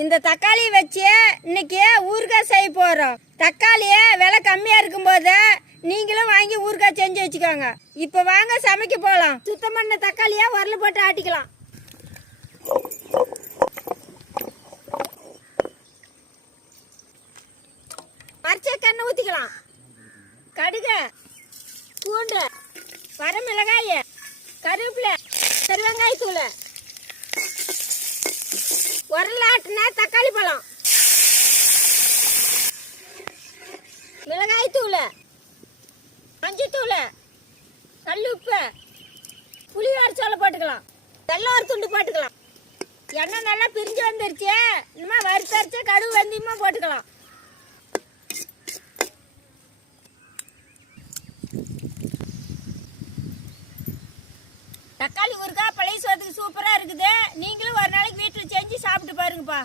இந்த தக்காளி வச்சு இன்னைக்கு ஊறுகாய் செய்ய போகிறோம். தக்காளியே விலை கம்மியாக இருக்கும்போது நீங்களும் வாங்கி ஊறுகாய் செஞ்சு வச்சுக்கோங்க. இப்போ வாங்க சமைக்க போகலாம். சுத்தம் பண்ண தக்காளியை உரல் போட்டு ஆட்டிக்கலாம். மரிச்ச கண்ணை ஊற்றிக்கலாம். கடுகு, பூண்டு, வரமிளகாய், கருவேப்பிலை, பெருவெங்காயத்தூள், உரல் ஆட்டினா தக்காளி பழம், மிளகாய்த்தூள், மஞ்சத்தூள், கல்லுப்பு, புளி அரைச்சோலை போட்டுக்கலாம். வெள்ளம் ஒரு துண்டு போட்டுக்கலாம். எண்ணெய் நல்லா பிரிஞ்சு வந்துருச்சு. இனிமே வறுத்தரைச்சு கடுகு வெந்தயமா போட்டுக்கலாம். தக்காளி ஊறுகாய் பழைய சோத்துக்கு சூப்பராக இருக்குது. நீங்களும் ஒரு நாளைக்கு வீட்டில் செஞ்சு சாப்பிட்டு பாருங்கப்பா.